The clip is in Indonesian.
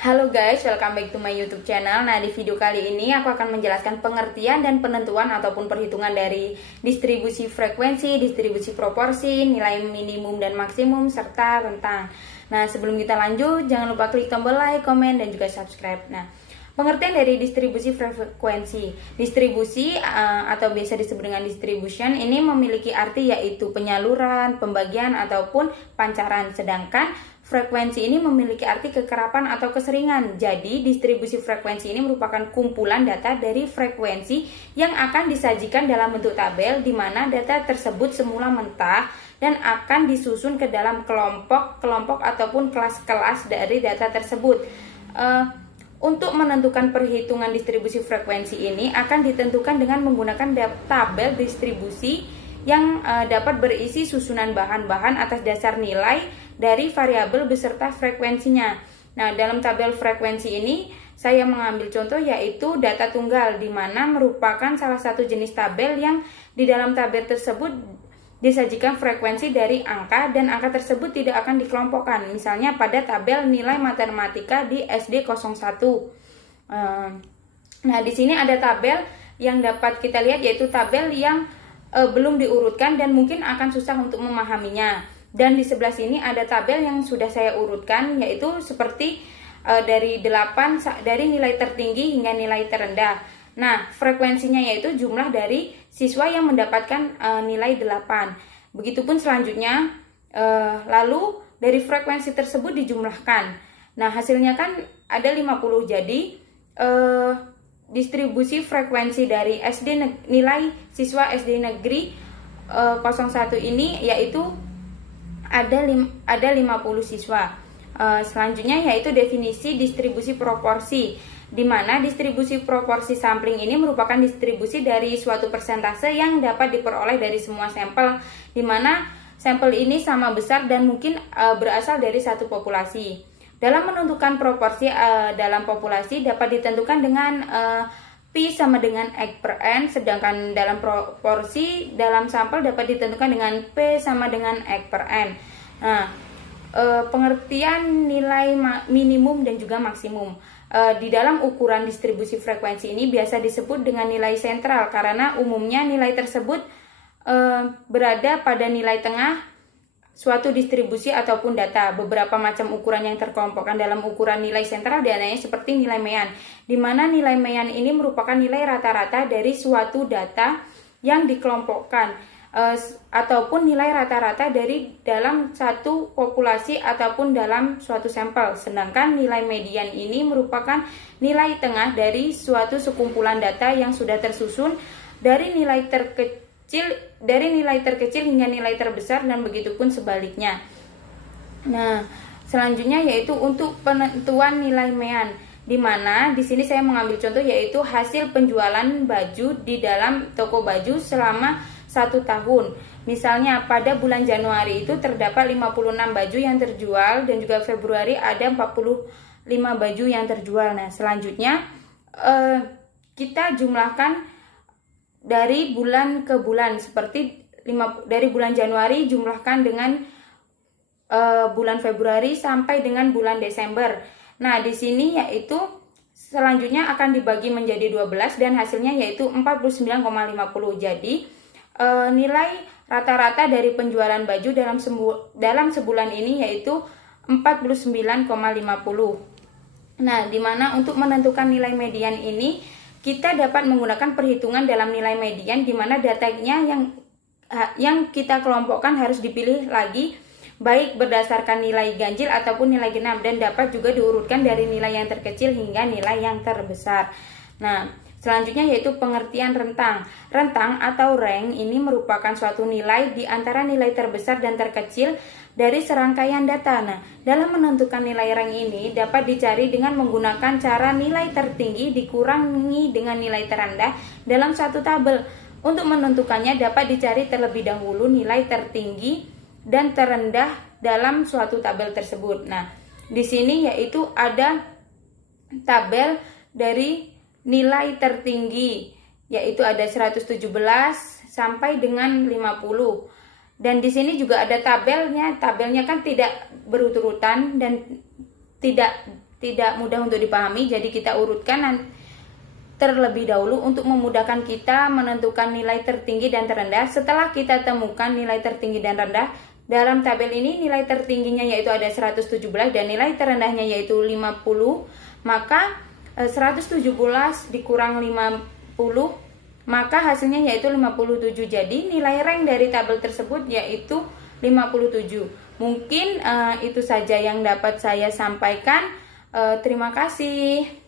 Halo guys, welcome back to my YouTube channel. Nah, di video kali ini aku akan menjelaskan pengertian dan penentuan ataupun perhitungan dari distribusi frekuensi, distribusi proporsi, nilai minimum dan maksimum, serta rentang. Nah, sebelum kita lanjut, jangan lupa klik tombol like, komen, dan juga subscribe. Nah, pengertian dari distribusi frekuensi. Distribusi atau biasa disebut dengan distribution ini memiliki arti yaitu penyaluran, pembagian, ataupun pancaran. Sedangkan frekuensi ini memiliki arti kekerapan atau keseringan. Jadi, distribusi frekuensi ini merupakan kumpulan data dari frekuensi yang akan disajikan dalam bentuk tabel di mana data tersebut semula mentah dan akan disusun ke dalam kelompok-kelompok ataupun kelas-kelas dari data tersebut. Untuk menentukan perhitungan distribusi frekuensi ini akan ditentukan dengan menggunakan tabel distribusi yang dapat berisi susunan bahan-bahan atas dasar nilai dari variabel beserta frekuensinya. Nah, dalam tabel frekuensi ini saya mengambil contoh yaitu data tunggal, di mana merupakan salah satu jenis tabel yang di dalam tabel tersebut disajikan frekuensi dari angka dan angka tersebut tidak akan dikelompokkan. Misalnya pada tabel nilai matematika di SD 01. Nah, di sini ada tabel yang dapat kita lihat yaitu tabel yang belum diurutkan dan mungkin akan susah untuk memahaminya. Dan di sebelah sini ada tabel yang sudah saya urutkan yaitu seperti dari nilai tertinggi hingga nilai terendah. Nah, frekuensinya yaitu jumlah dari siswa yang mendapatkan nilai 8. Begitupun selanjutnya, lalu dari frekuensi tersebut dijumlahkan. Nah, hasilnya kan ada 50. Jadi, distribusi frekuensi dari nilai siswa SD negeri 01 ini yaitu ada 50 siswa. Selanjutnya yaitu definisi distribusi proporsi, di mana distribusi proporsi sampling ini merupakan distribusi dari suatu persentase yang dapat diperoleh dari semua sampel, di mana sampel ini sama besar dan mungkin berasal dari satu populasi. Dalam menentukan proporsi dalam populasi dapat ditentukan dengan P sama dengan X per N, sedangkan dalam proporsi dalam sampel dapat ditentukan dengan P sama dengan X per N. Nah, pengertian nilai minimum dan juga maksimum. Di dalam ukuran distribusi frekuensi ini biasa disebut dengan nilai sentral karena umumnya nilai tersebut berada pada nilai tengah suatu distribusi ataupun data. Beberapa macam ukuran yang terkelompokkan dalam ukuran nilai sentral diantaranya seperti nilai Mayan, di mana nilai Mayan ini merupakan nilai rata-rata dari suatu data yang dikelompokkan ataupun nilai rata-rata dari dalam satu populasi ataupun dalam suatu sampel. Sedangkan nilai median ini merupakan nilai tengah dari suatu sekumpulan data yang sudah tersusun dari nilai terkecil hingga nilai terbesar dan begitupun sebaliknya. Nah, selanjutnya yaitu untuk penentuan nilai Mayan, di mana di sini saya mengambil contoh yaitu hasil penjualan baju di dalam toko baju selama 1 tahun. Misalnya pada bulan Januari itu terdapat 56 baju yang terjual dan juga Februari ada 45 baju yang terjual. Nah, selanjutnya kita jumlahkan dari bulan ke bulan, seperti dari bulan Januari jumlahkan dengan bulan Februari sampai dengan bulan Desember. Nah, di sini yaitu selanjutnya akan dibagi menjadi 12 dan hasilnya yaitu 49,50. Jadi nilai rata-rata dari penjualan baju dalam sebulan ini yaitu 49,50. Nah, di mana untuk menentukan nilai median ini kita dapat menggunakan perhitungan dalam nilai median, di mana datanya yang kita kelompokkan harus dipilih lagi baik berdasarkan nilai ganjil ataupun nilai genap dan dapat juga diurutkan dari nilai yang terkecil hingga nilai yang terbesar. Nah, selanjutnya yaitu pengertian rentang. Rentang atau range ini merupakan suatu nilai di antara nilai terbesar dan terkecil dari serangkaian data. Nah, dalam menentukan nilai range ini dapat dicari dengan menggunakan cara nilai tertinggi dikurangi dengan nilai terendah dalam satu tabel. Untuk menentukannya dapat dicari terlebih dahulu nilai tertinggi dan terendah dalam suatu tabel tersebut. Nah, di sini yaitu ada tabel dari nilai tertinggi yaitu ada 117 sampai dengan 50. Dan di sini juga ada tabelnya. Tabelnya kan tidak berurutan dan tidak tidak mudah untuk dipahami, jadi kita urutkan terlebih dahulu untuk memudahkan kita menentukan nilai tertinggi dan terendah. Setelah kita temukan nilai tertinggi dan rendah, dalam tabel ini nilai tertingginya yaitu ada 117 dan nilai terendahnya yaitu 50, maka 117 dikurang 50, maka hasilnya yaitu 57. Jadi nilai rank dari tabel tersebut yaitu 57. Mungkin itu saja yang dapat saya sampaikan. Terima kasih.